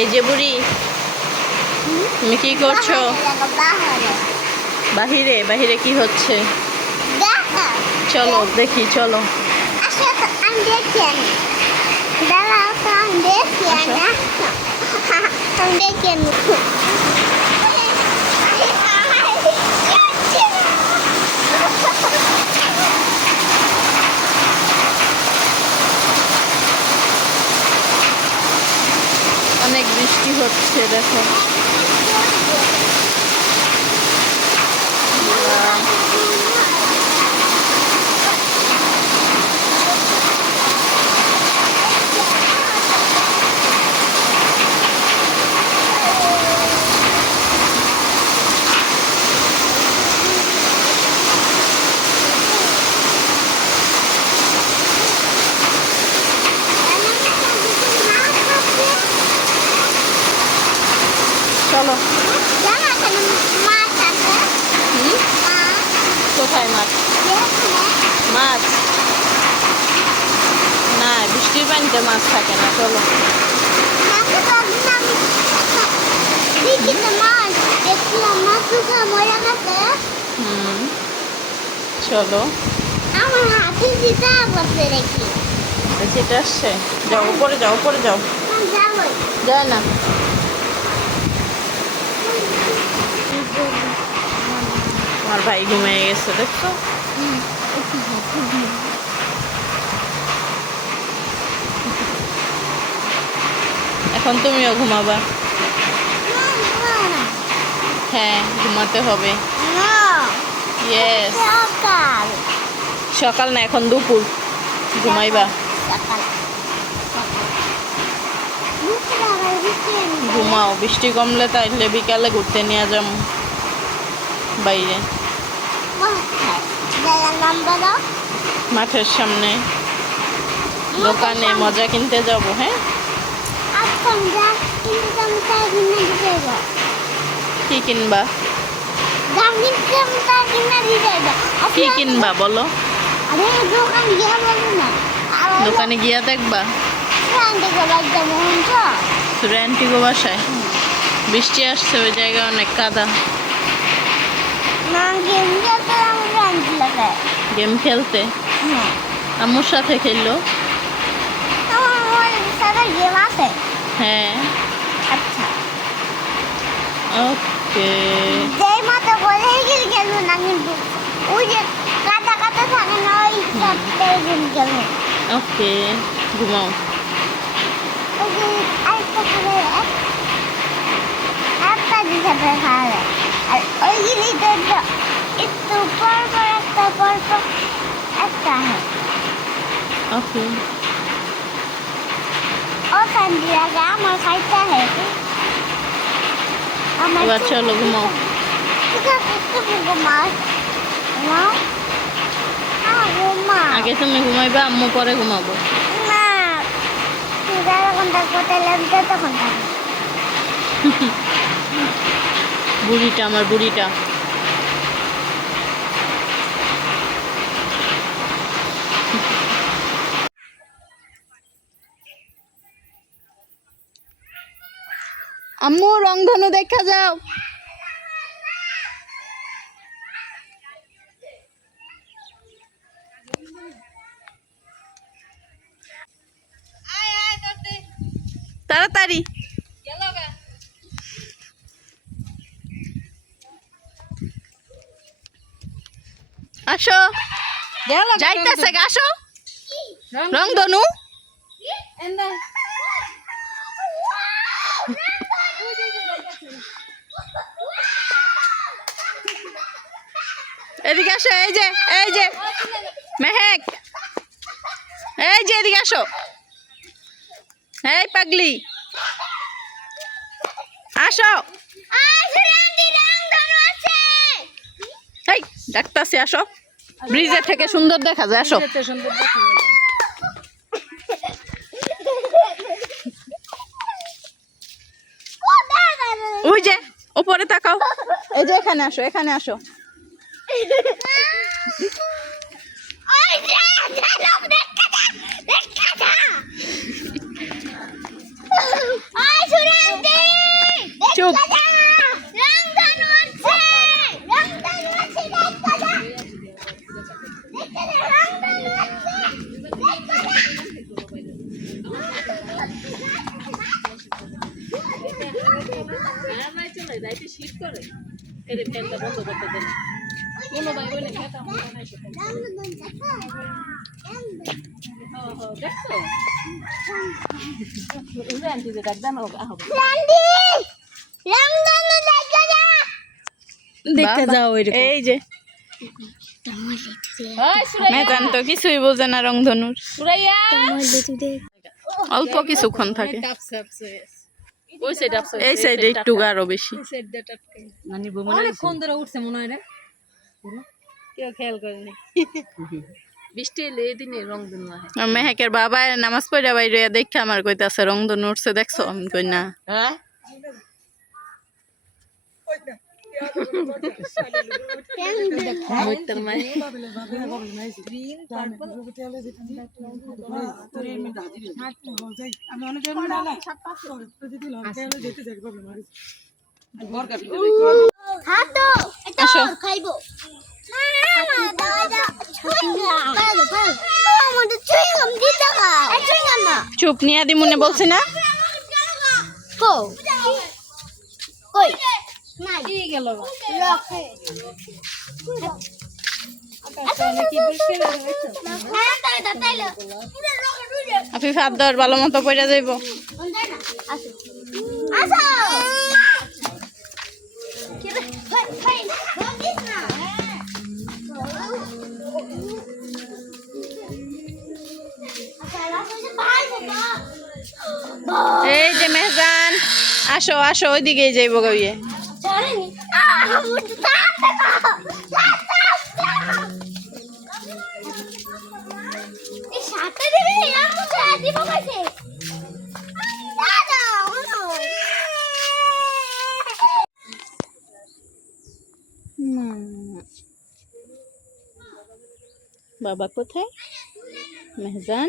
এই যে বুড়ি, তুমি কি করছো? বাহিরে বাহিরে কি হচ্ছে? চলো দেখি, চলো। অনেক বৃষ্টি হচ্ছে, দেখো। চলো। কোথায় মাছ? মাছ না, বৃষ্টির পানিতে মাছ থাকে না। চলো। চলো। সেটা আসছে, যাও উপরে, যাও উপরে, যাও। যায় না। আমার ভাই ঘুমিয়ে গেছে, দেখছো? এখন তুমিও ঘুমাবা? হ্যাঁ, ঘুমাতে হবে। সকাল না, এখন দুপুর। ঘুমাইবা? ঘুমাও। বৃষ্টি কমলে তাইলে বিকালে ঘুরতে নিয়ে যাবো বাইরে, মাঠের সামনে দোকানে মজা কিনতে যাব। হ্যাঁ, কি কিনবা? কি কিনবা বলো? দোকানে গিয়া দেখবা? আন্টিগো বাসায় বৃষ্টি আসছে, ওই জায়গায় অনেক কাদা। গেম খেলতে? আম্মুর সাথে খেললো? হ্যাঁ। আচ্ছা, ওকে। যেই মতো বলে খেলবো না, কিন্তু ওই যে কাটা কাটা থাকে না, ওই সাথে গেম খেলবো। ওকে, ঘুমাও। ওই যে আরেকটা খাবে, একটা দিতে খাবে, আর ওই জিনিসটা একটু পর পর একটা, পর পর একটা হয়। ওকে। ও কান্দি লাগে, আমার খাইতে হয়। এবার চলো ঘুমাও। আগে তুমি ঘুমাইবা, আম্মু পরে ঘুমাবো। বুড়িটা, আমার বুড়িটা। আম্মু রংধনু দেখা যাও। তাড়াতাড়ি। আসো, যাইতেছে, আসো। রংধনু এদিকে আসো। এই যে, এই যে মেহেক, এই যে এদিকে আসো। এই পাগলি, আসো। এই ডাক্তারছি, আসো। ব্রিজের থেকে সুন্দর দেখা যায়, আসো। ওই যে উপরে তাকাও। এই যে এখানে আসো, এখানে আসো। চুপ। দেখতে যাও এই যে মেজান তো কিছুই বোঝে না রংধনুর, অল্প কিছুক্ষণ থাকে। এই সাইডে একটু আরো বেশি। অনেকক্ষণ ধরে উঠছে মনে হয় রে, কেউ খেয়াল করেনি। বৃষ্টি এলে এই দিনে রংধনু আহে। মেহেকের বাবা নামাজ পড়া বাইরে দেখে আমার কইতাছে রংধনু উঠছে দেখছো? আমি কই না। আসো। চুপ নিয়ে দি মনে বলছি না। আপনি ভাত দেওয়ার ভালো মতো পড়ে যাইব। এই যে মেহজান, আসো আসো, ওইদিকে যাইব গিয়ে। বাবা কোথায়? মেহজান